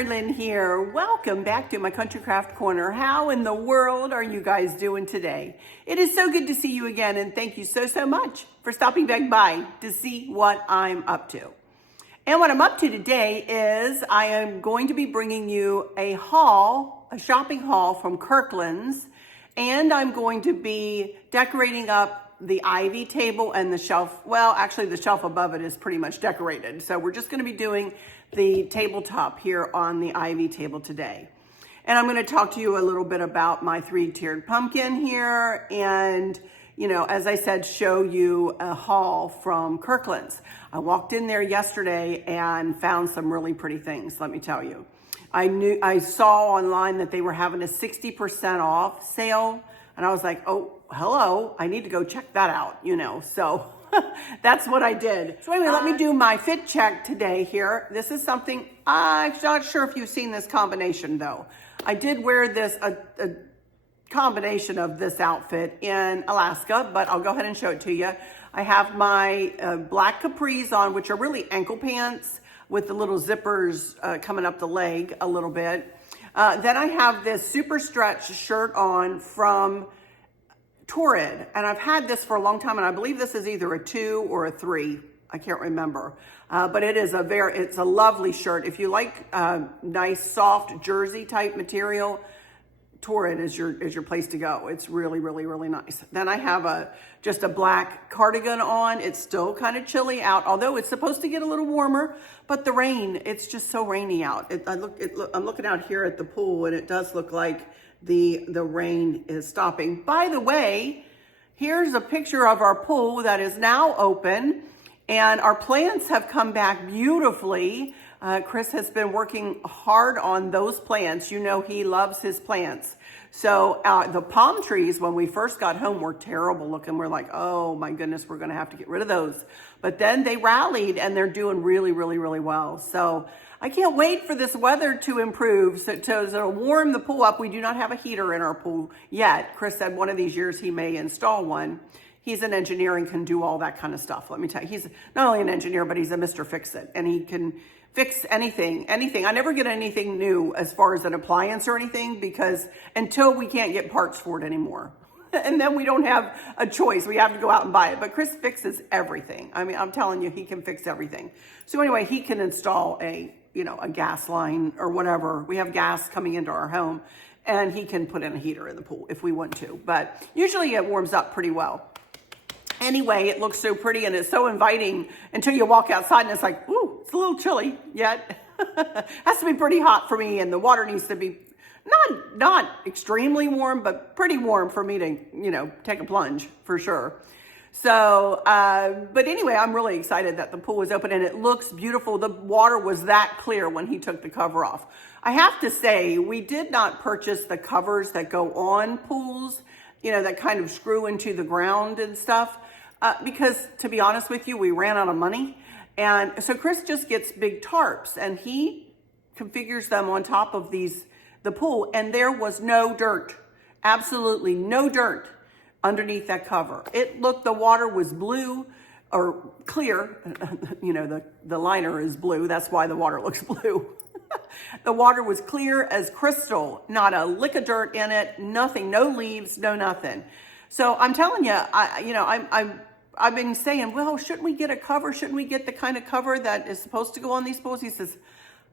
Arlynn here. Welcome back to my Country Craft Corner. How in the world are you guys doing today? It is so good to see you again, and thank you so much for stopping back by to see what I'm up to. And what I'm up to today is I am going to be bringing you a haul, a shopping haul from Kirkland's, and I'm going to be decorating up the ivy table and the shelf. Well, actually the shelf above it is pretty much decorated. So we're just going to be doing the tabletop here on the ivy table today. And I'm going to talk to you a little bit about my 3-tiered pumpkin here. And, you know, as I said, show you a haul from Kirkland's. I walked in there yesterday and found some really pretty things, let me tell you. I saw online that they were having a 60% off sale. And I was like, oh, hello, I need to go check that out, you know, so that's what I did. So anyway, let me do my fit check today here. This is something, I'm not sure if you've seen this combination though. I did wear this, a combination of this outfit in Alaska, but I'll go ahead and show it to you. I have my black capris on, which are really ankle pants with the little zippers coming up the leg a little bit. Then I have this super stretch shirt on from Torrid, and I've had this for a long time, and I believe this is either a 2 or a 3. I can't remember, but it is it's a lovely shirt. If you like nice soft jersey type material, Torrid is your place to go. It's really nice. Then I have just a black cardigan on. It's still kind of chilly out, although it's supposed to get a little warmer, but the rain, it's just so rainy out. I'm looking out here at the pool, and it does look like the rain is stopping. By the way, here's a picture of our pool that is now open, and our plants have come back beautifully. Chris has been working hard on those plants. You know, he loves his plants. So the palm trees, when we first got home, were terrible looking. We're like, oh my goodness, we're gonna have to get rid of those. But then they rallied, and they're doing really well. So I can't wait for this weather to improve, so to warm the pool up. We do not have a heater in our pool yet. Chris said one of these years he may install one. He's an engineer and can do all that kind of stuff. Let me tell you, he's not only an engineer, but he's a Mr. Fix-It, and he can fix anything. I never get anything new as far as an appliance or anything, because until we can't get parts for it anymore. And then we don't have a choice. We have to go out and buy it. But Chris fixes everything. I mean, I'm telling you, he can fix everything. So anyway, he can install a gas line or whatever. We have gas coming into our home, and he can put in a heater in the pool if we want to. But usually it warms up pretty well. Anyway, it looks so pretty, and it's so inviting until you walk outside and it's like, ooh, it's a little chilly yet. Has to be pretty hot for me, and the water needs to be not extremely warm, but pretty warm for me to, take a plunge for sure. So, but anyway, I'm really excited that the pool is open, and it looks beautiful. The water was that clear when he took the cover off. I have to say, we did not purchase the covers that go on pools, that kind of screw into the ground and stuff, because to be honest with you, we ran out of money. And so Chris just gets big tarps, and he configures them on top of the pool, and there was no dirt, absolutely no dirt underneath that cover. The water was blue or clear. The liner is blue. That's why the water looks blue. The water was clear as crystal, not a lick of dirt in it, nothing, no leaves, no nothing. So I'm telling you, I've been saying, well, shouldn't we get a cover? Shouldn't we get the kind of cover that is supposed to go on these pools? He says,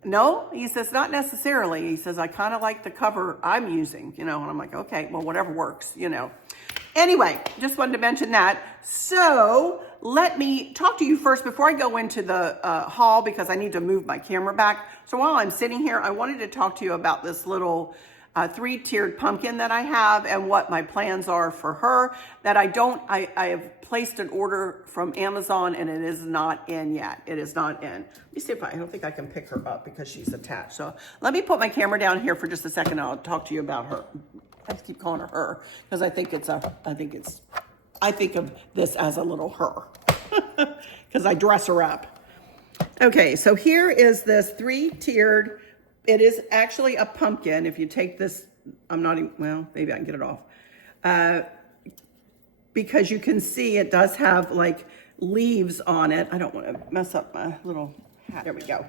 no. He says, not necessarily. He says, I kind of like the cover I'm using, and I'm like, okay, well, whatever works, Anyway, just wanted to mention that. So let me talk to you first before I go into the haul, because I need to move my camera back. So while I'm sitting here, I wanted to talk to you about this little 3-tiered pumpkin that I have, and what my plans are for her. I have placed an order from Amazon, and it is not in yet. It is not in. Let me see if I don't think I can pick her up because she's attached. So let me put my camera down here for just a second, and I'll talk to you about her. I just keep calling her because I think of this as a little her because I dress her up. Okay, so here is this 3-tiered. It is actually a pumpkin. If you take this, maybe I can get it off. Because you can see it does have like leaves on it. I don't want to mess up my little hat. There we go.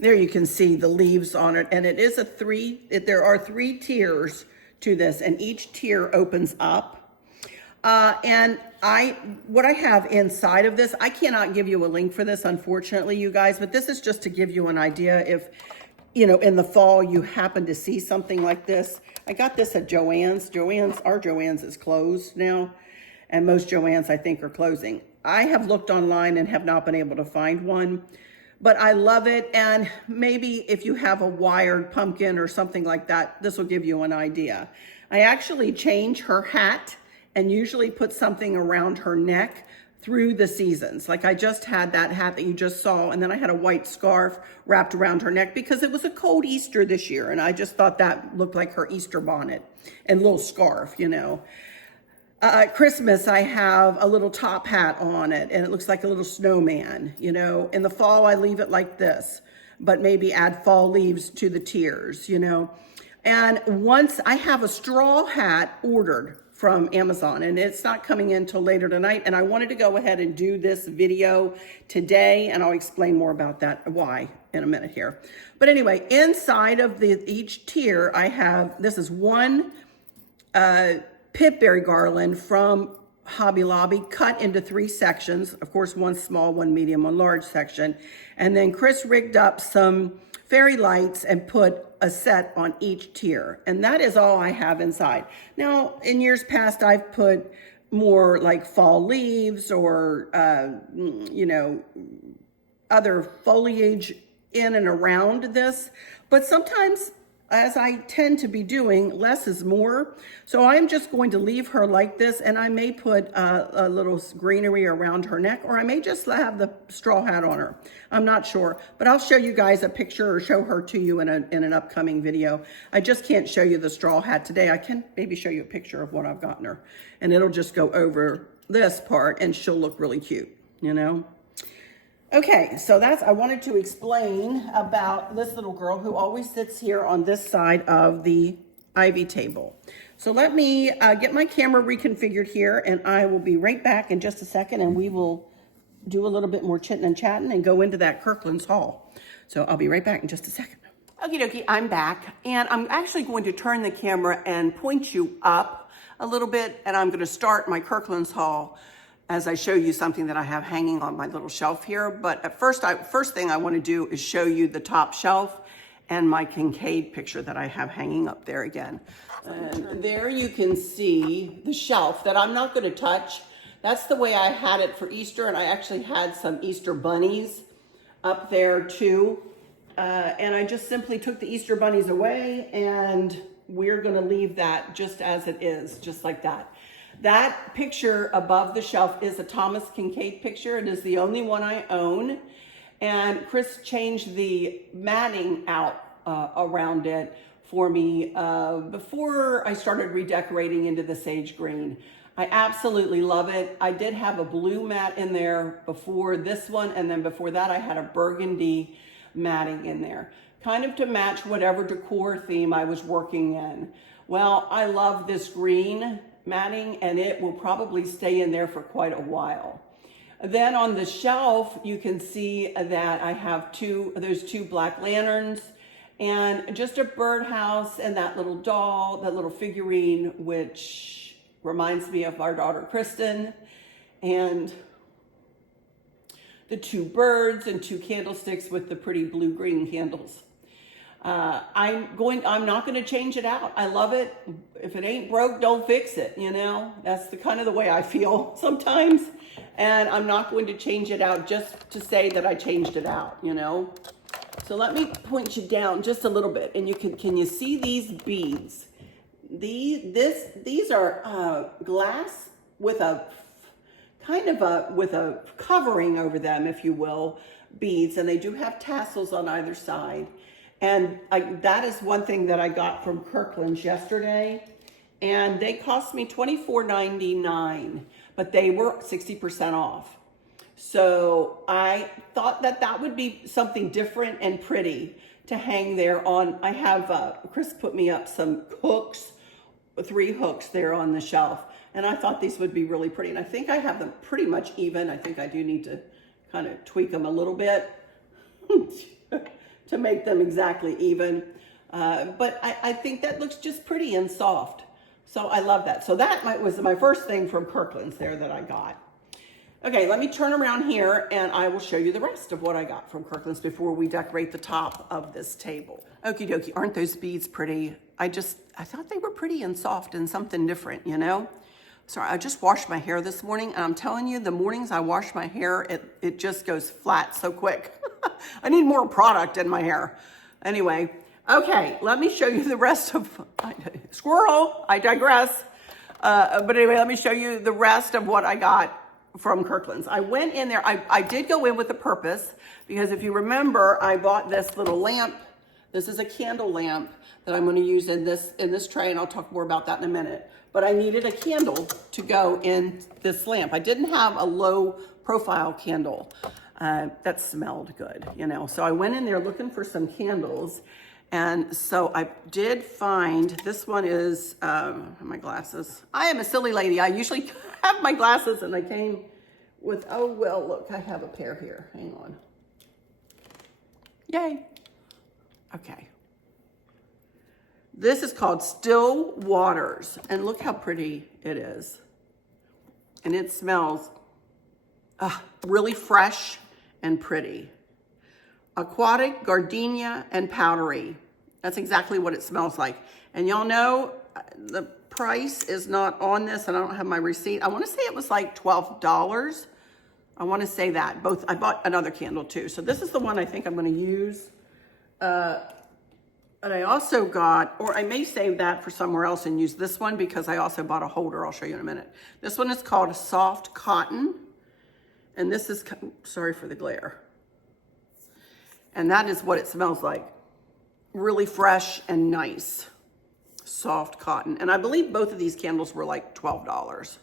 There you can see the leaves on it, and it is there are 3 tiers to this, and each tier opens up. And what I have inside of this, I cannot give you a link for this, unfortunately, you guys, but this is just to give you an idea if, in the fall you happen to see something like this. I got this at Joann's. Our Joann's is closed now, and most Joann's I think are closing. I have looked online and have not been able to find one, but I love it. And maybe if you have a wired pumpkin or something like that, this will give you an idea. I actually change her hat and usually put something around her neck through the seasons. Like I just had that hat that you just saw, and then I had a white scarf wrapped around her neck because it was a cold Easter this year, and I just thought that looked like her Easter bonnet and little scarf, At Christmas, I have a little top hat on it, and it looks like a little snowman, In the fall, I leave it like this, but maybe add fall leaves to the tiers, And once I have a straw hat ordered from Amazon, and it's not coming in till later tonight, and I wanted to go ahead and do this video today, and I'll explain more about that, why, in a minute here. But anyway, inside of each tier, I have, this is one pipberry garland from Hobby Lobby, cut into 3 sections. Of course, one small, one medium, one large section. And then Chris rigged up some fairy lights and put a set on each tier. And that is all I have inside. Now, in years past, I've put more like fall leaves or, other foliage in and around this. But sometimes, as I tend to be doing, less is more. So I'm just going to leave her like this, and I may put a little greenery around her neck, or I may just have the straw hat on her. I'm not sure, but I'll show you guys a picture or show her to you in an upcoming video. I just can't show you the straw hat today. I can maybe show you a picture of what I've gotten her, and it'll just go over this part, and she'll look really cute, Okay, so I wanted to explain about this little girl who always sits here on this side of the ivy table. So let me get my camera reconfigured here, and I will be right back in just a second, and we will do a little bit more chitting and chatting and go into that Kirkland's haul. So I'll be right back in just a second. Okie dokie, I'm back, and I'm actually going to turn the camera and point you up a little bit, and I'm going to start my Kirkland's haul as I show you something that I have hanging on my little shelf here. But at first thing I want to do is show you the top shelf and my Kincaid picture that I have hanging up there again. And there you can see the shelf that I'm not going to touch. That's the way I had it for Easter, and I actually had some Easter bunnies up there too. And I just simply took the Easter bunnies away, and we're going to leave that just as it is, just like that. That picture above the shelf is a Thomas Kincaid picture. It is the only one I own. And Chris changed the matting out around it for me before I started redecorating into the sage green. I absolutely love it. I did have a blue mat in there before this one, and then before that I had a burgundy matting in there, kind of to match whatever decor theme I was working in. Well, I love this green matting, and it will probably stay in there for quite a while. Then on the shelf, you can see that I have those two black lanterns and just a birdhouse and that little doll, that little figurine, which reminds me of our daughter Kristen, and the 2 birds and 2 candlesticks with the pretty blue-green candles. I'm not going to change it out. I love it. If it ain't broke, don't fix it. That's the kind of the way I feel sometimes. And I'm not going to change it out just to say that I changed it out, So let me point you down just a little bit, and can you see these beads? These are glass with a with a covering over them, if you will, beads, and they do have tassels on either side. And that is one thing that I got from Kirkland's yesterday, and they cost me $24.99, but they were 60% off. So I thought that would be something different and pretty to hang there on. I have, Chris put me up some hooks, 3 hooks there on the shelf, and I thought these would be really pretty. And I think I have them pretty much even. I think I do need to kind of tweak them a little bit. to make them exactly even. But I think that looks just pretty and soft. So I love that. So that was my first thing from Kirkland's there that I got. Okay, let me turn around here and I will show you the rest of what I got from Kirkland's before we decorate the top of this table. Okie dokie, aren't those beads pretty? I thought they were pretty and soft and something different, you know? Sorry, I just washed my hair this morning, and I'm telling you, the mornings I wash my hair, it just goes flat so quick. I need more product in my hair. Anyway, okay, let me show you the rest of, squirrel, I digress. But anyway, let me show you the rest of what I got from Kirkland's. I went in there, I did go in with a purpose, because if you remember, I bought this little lamp. This is a candle lamp that I'm gonna use in this tray, and I'll talk more about that in a minute. But I needed a candle to go in this lamp. I didn't have a low profile candle that smelled good, you know. So I went in there looking for some candles. And so I did find, this one is, my glasses. I am a silly lady. I usually have my glasses, and I came with, oh, well, look, I have a pair here. Hang on. Yay. Okay. This is called Still Waters, and look how pretty it is. And it smells really fresh and pretty. Aquatic, gardenia, and powdery. That's exactly what it smells like. And y'all know the price is not on this, and I don't have my receipt. I want to say it was like $12. I want to say that. I bought another candle too. So this is the one I think I'm going to use. And I also got, or I may save that for somewhere else and use this one, because I also bought a holder. I'll show you in a minute. This one is called Soft Cotton. And this is, sorry for the glare. And that is what it smells like. Really fresh and nice. Soft cotton. And I believe both of these candles were like $12.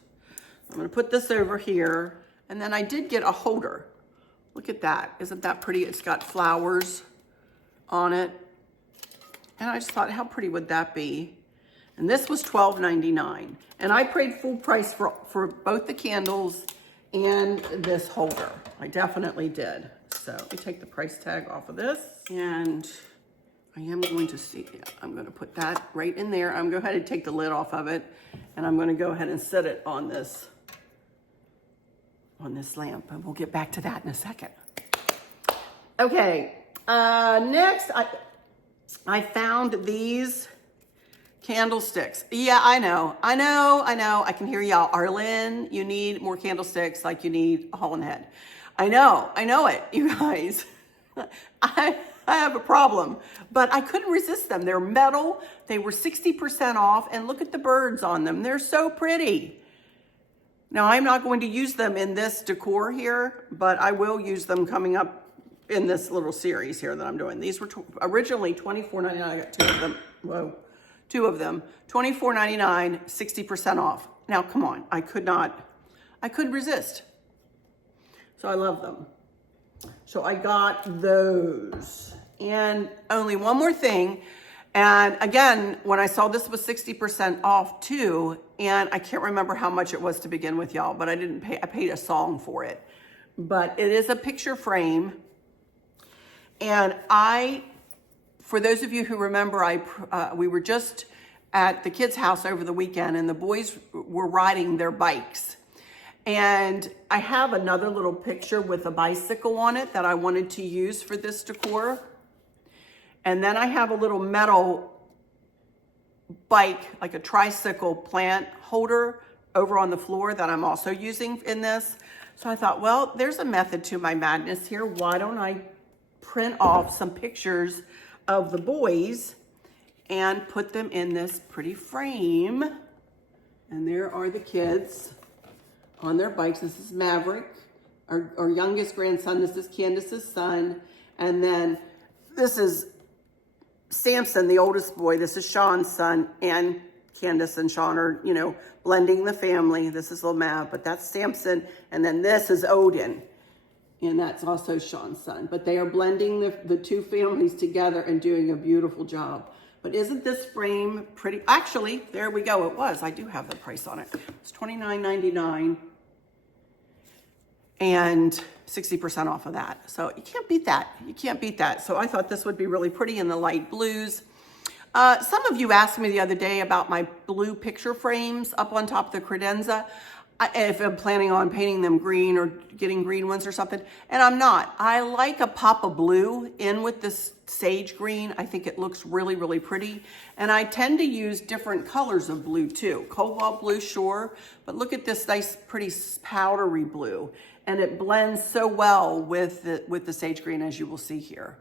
I'm going to put this over here. And then I did get a holder. Look at that. Isn't that pretty? It's got flowers on it. And I just thought, how pretty would that be? And this was $12.99. And I paid full price for both the candles and this holder. I definitely did. So let me take the price tag off of this. And I am going to see, I'm going to put that right in there. I'm going to go ahead and take the lid off of it. And I'm going to go ahead and set it on this lamp. And we'll get back to that in a second. Okay, next I found these candlesticks. Yeah, I know. I can hear y'all. Arlynn, you need more candlesticks like you need a hole in the head. I know it, you guys. I have a problem, but I couldn't resist them. They're metal. They were 60% off, and look at the birds on them. They're so pretty. Now, I'm not going to use them in this decor here, but I will use them coming up in this little series here that I'm doing. These were originally $24.99. I got two of them. Whoa, two of them. $24.99, 60% off. Now, come on. I couldn't resist. So I love them. So I got those. And only one more thing. And again, when I saw this was 60% off too, and I can't remember how much it was to begin with, y'all, but I paid a song for it. But it is a picture frame. And for those of you who remember, we were just at the kids' house over the weekend, and the boys were riding their bikes. And I have another little picture with a bicycle on it that I wanted to use for this decor. And then I have a little metal bike, like a tricycle plant holder over on the floor that I'm also using in this. So I thought, well, there's a method to my madness here. Why don't I print off some pictures of the boys and put them in this pretty frame. And there are the kids on their bikes. This is Maverick, our youngest grandson. This is Candace's son. And then this is Samson, the oldest boy. This is Sean's son. And Candace and Sean are, blending the family. This is little Mav, but that's Samson. And then this is Odin. And that's also Sean's son. But they are blending the two families together and doing a beautiful job. But isn't this frame pretty? Actually, there we go. It was. I do have the price on it. It's $29.99. And 60% off of that. So you can't beat that. You can't beat that. So I thought this would be really pretty in the light blues. Some of you asked me the other day about my blue picture frames up on top of the credenza. If I'm planning on painting them green or getting green ones or something, and I'm not. I like a pop of blue in with this sage green. I think it looks really, really pretty. And I tend to use different colors of blue too. Cobalt blue, sure, but look at this nice, pretty powdery blue. And it blends so well with the sage green, as you will see here.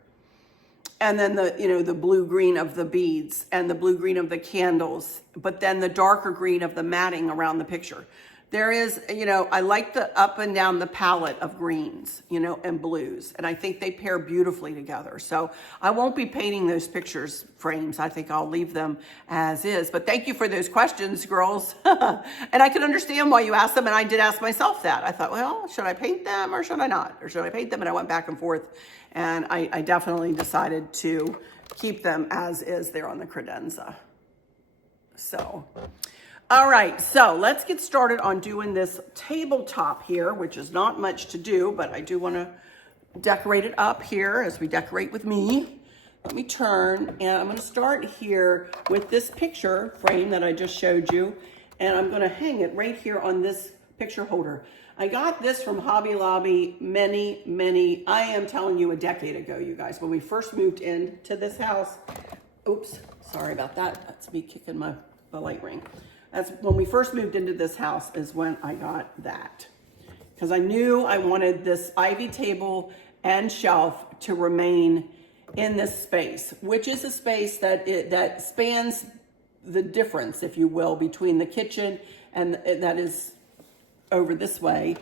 And then the blue green of the beads and the blue green of the candles, but then the darker green of the matting around the picture. There is, I like the up and down the palette of greens, and blues. And I think they pair beautifully together. So I won't be painting those pictures frames. I think I'll leave them as is. But thank you for those questions, girls. And I can understand why you asked them. And I did ask myself that. I thought, well, should I paint them or should I not? Or should I paint them? And I went back and forth. And I definitely decided to keep them as is there on the credenza. So... all right, so let's get started on doing this tabletop here, which is not much to do, but I do want to decorate it up here as we decorate with me. Let me turn, and I'm going to start here with this picture frame that I just showed you, and I'm going to hang it right here on this picture holder. I got this from Hobby Lobby many, I am telling you, a decade ago, you guys, when we first moved into this house. Oops, sorry about that. That's me kicking the light ring. That's when we first moved into this house is when I got that. Because I knew I wanted this ivy table and shelf to remain in this space, which is a space that spans the difference, if you will, between the kitchen and that is over this way.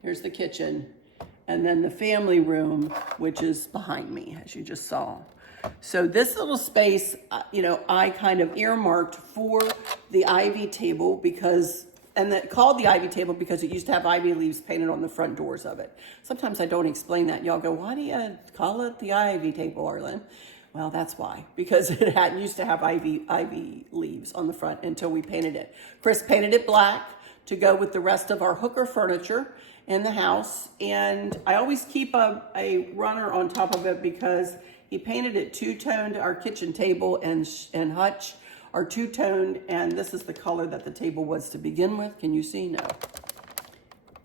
Here's the kitchen. And then the family room, which is behind me, as you just saw. So this little space, I kind of earmarked for the ivy table called the ivy table because it used to have ivy leaves painted on the front doors of it. Sometimes I don't explain that. Y'all go, why do you call it the ivy table, Arlynn? Well, that's why, because it used to have ivy leaves on the front until we painted it. Chris painted it black to go with the rest of our hooker furniture in the house. And I always keep a runner on top of it because he painted it two-toned. Our kitchen table and hutch are two-toned, and this is the color that the table was to begin with. Can you see? No.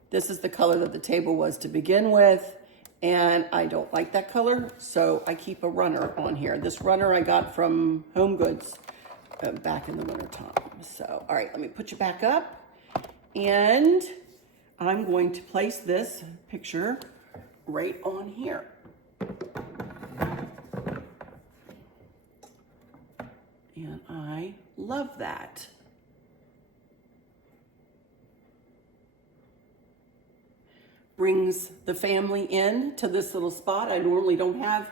This is the color that the table was to begin with, and I don't like that color, so I keep a runner on here. This runner I got from Home Goods back in the wintertime. So, all right, let me put you back up, and I'm going to place this picture right on here. And I love that. Brings the family in to this little spot. I normally don't have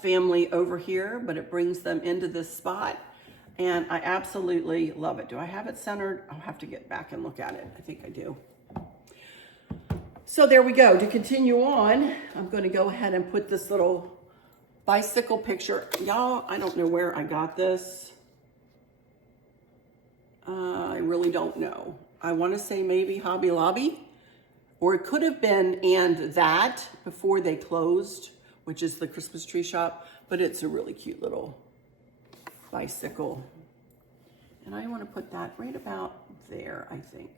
family over here, but it brings them into this spot. And I absolutely love it. Do I have it centered? I'll have to get back and look at it. I think I do. So there we go. To continue on, I'm going to go ahead and put this little bicycle picture. Y'all, I don't know where I got this. I really don't know. I want to say maybe Hobby Lobby, or it could have been And That before they closed, which is the Christmas tree shop, but it's a really cute little bicycle. And I want to put that right about there, I think.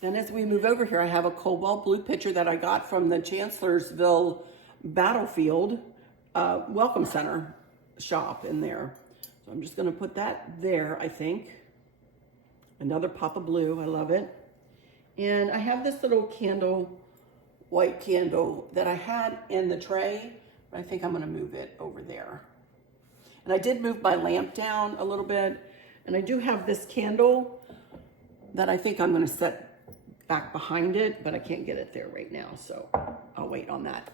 Then as we move over here, I have a cobalt blue picture that I got from the Chancellorsville Battlefield Welcome Center shop in there. So I'm just going to put that there, I think. Another pop of blue. I love it. And I have this little candle, white candle, that I had in the tray, but I think I'm going to move it over there. And I did move my lamp down a little bit. And I do have this candle that I think I'm going to set back behind it, but I can't get it there right now, so I'll wait on that.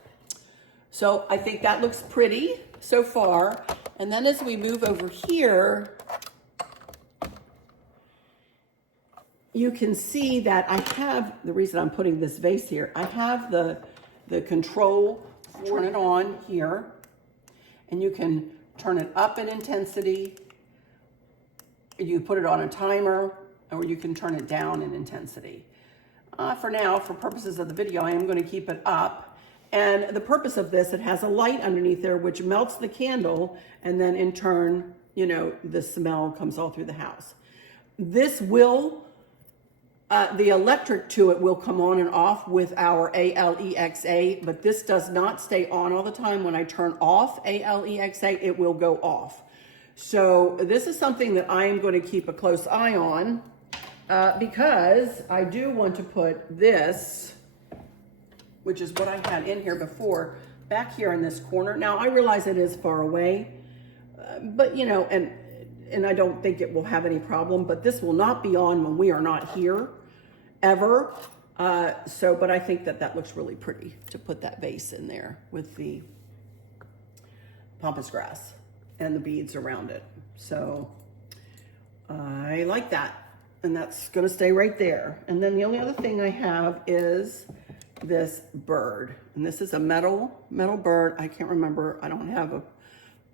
So I think that looks pretty so far. And then as we move over here, you can see that I have, the reason I'm putting this vase here, I have the control, turn it on here, and you can turn it up in intensity, you put it on a timer, or you can turn it down in intensity. for now, for purposes of the video, I am going to keep it up. And the purpose of this, it has a light underneath there which melts the candle, and then in turn, you know, the smell comes all through the house. This will, the electric to it will come on and off with our ALEXA, but this does not stay on all the time. When I turn off ALEXA, it will go off. So this is something that I am going to keep a close eye on because I do want to put this, which is what I had in here before, back here in this corner. Now, I realize it is far away, but you know, and I don't think it will have any problem, but this will not be on when we are not here, ever. But I think that that looks really pretty to put that vase in there with the pampas grass and the beads around it. So I like that, and that's gonna stay right there. And then the only other thing I have is this bird, and this is a metal bird. I can't remember, I don't have a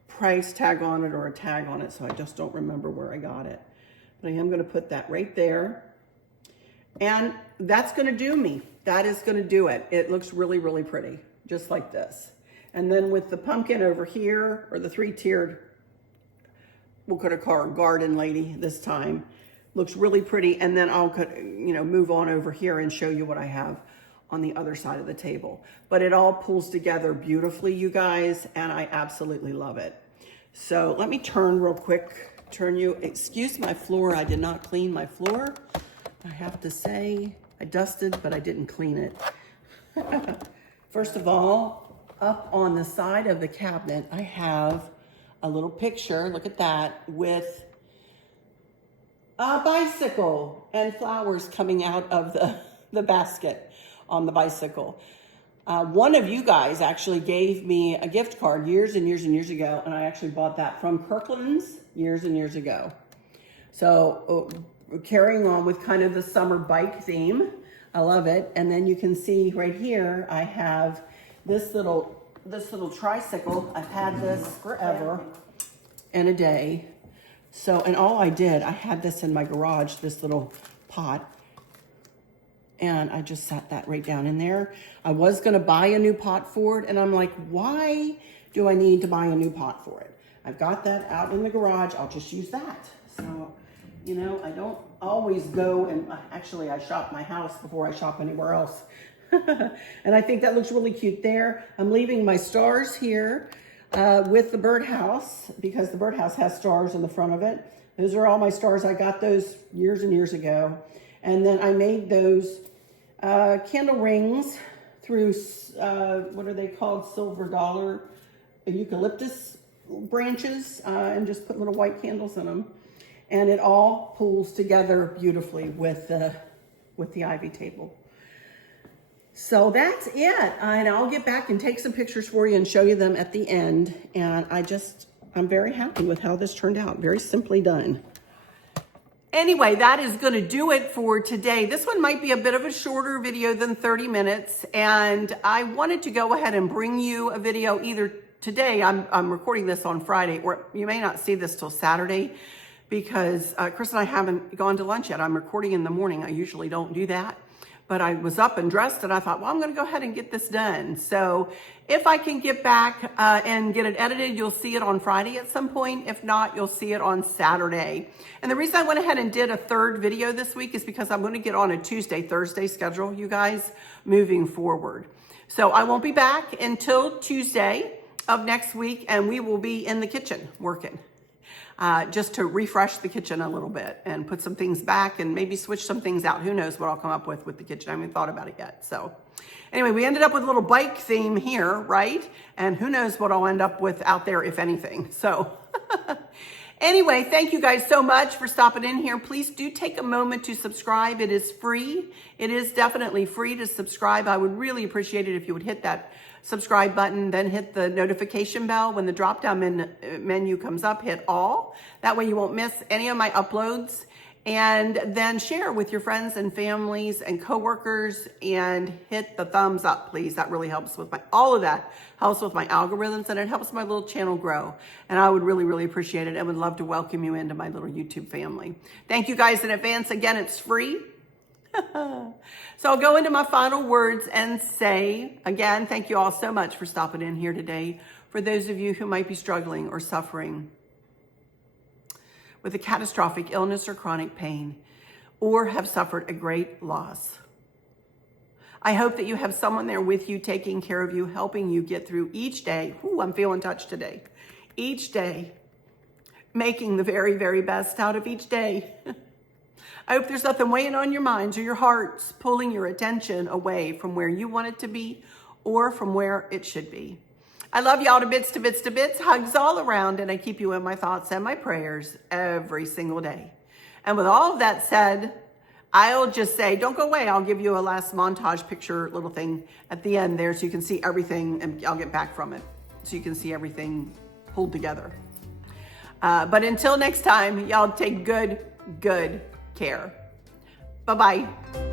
price tag on it or a tag on it, so I just don't remember where I got it. But I am going to put that right there, and that's going to do me. That is going to do it. It looks really, really pretty, just like this. And then with the pumpkin over here, or the three-tiered, we'll call her garden lady this time, looks really pretty. And then I'll, you know, move on over here and show you what I have on the other side of the table. But it all pulls together beautifully, you guys, and I absolutely love it. So let me turn real quick, excuse my floor. I did not clean my floor. I have to say, I dusted, but I didn't clean it. First of all, up on the side of the cabinet, I have a little picture, look at that, with a bicycle and flowers coming out of the basket on the bicycle. One of you guys actually gave me a gift card years and years and years ago, and I actually bought that from Kirkland's years and years ago. So carrying on with kind of the summer bike theme, I love it. And then you can see right here, I have this little tricycle. I've had this forever and a day. So, and all I did, I had this in my garage, this little pot, and I just sat that right down in there. I was gonna buy a new pot for it, and I'm like, why do I need to buy a new pot for it? I've got that out in the garage, I'll just use that. So, you know, I don't always go and, actually I shop my house before I shop anywhere else. And I think that looks really cute there. I'm leaving my stars here with the birdhouse, because the birdhouse has stars in the front of it. Those are all my stars. I got those years and years ago. And then I made those candle rings through, what are they called? Silver dollar eucalyptus branches, and just put little white candles in them. And it all pulls together beautifully with the ivy table. So that's it. And I'll get back and take some pictures for you and show you them at the end. And I'm very happy with how this turned out. Very simply done. Anyway, that is going to do it for today. This one might be a bit of a shorter video than 30 minutes. And I wanted to go ahead and bring you a video either today. I'm recording this on Friday, or you may not see this till Saturday, because Chris and I haven't gone to lunch yet. I'm recording in the morning. I usually don't do that. But I was up and dressed, and I thought, well, I'm going to go ahead and get this done. So if I can get back and get it edited, you'll see it on Friday at some point. If not, you'll see it on Saturday. And the reason I went ahead and did a third video this week is because I'm going to get on a Tuesday, Thursday schedule, you guys, moving forward. So I won't be back until Tuesday of next week, and we will be in the kitchen working. Just to refresh the kitchen a little bit and put some things back and maybe switch some things out. Who knows what I'll come up with the kitchen. I haven't thought about it yet. So anyway, we ended up with a little bike theme here, right? And who knows what I'll end up with out there, if anything. So anyway, thank you guys so much for stopping in here. Please do take a moment to subscribe. It is free. It is definitely free to subscribe. I would really appreciate it if you would hit that subscribe button, then hit the notification bell. When the drop-down menu comes up, hit all. That way you won't miss any of my uploads. And then share with your friends and families and coworkers, and hit the thumbs up, please. That really helps with all of that helps with my algorithms, and it helps my little channel grow. And I would really, really appreciate it. I would love to welcome you into my little YouTube family. Thank you guys in advance. Again, it's free. So I'll go into my final words and say, again, thank you all so much for stopping in here today. For those of you who might be struggling or suffering with a catastrophic illness or chronic pain, or have suffered a great loss, I hope that you have someone there with you, taking care of you, helping you get through each day. Ooh, I'm feeling touched today. Each day, making the very, very best out of each day. I hope there's nothing weighing on your minds or your hearts, pulling your attention away from where you want it to be or from where it should be. I love y'all to bits, to bits, to bits. Hugs all around, and I keep you in my thoughts and my prayers every single day. And with all of that said, I'll just say, don't go away. I'll give you a last montage picture little thing at the end there so you can see everything, and I'll get back from it so you can see everything pulled together. But until next time, y'all take good care. Bye-bye.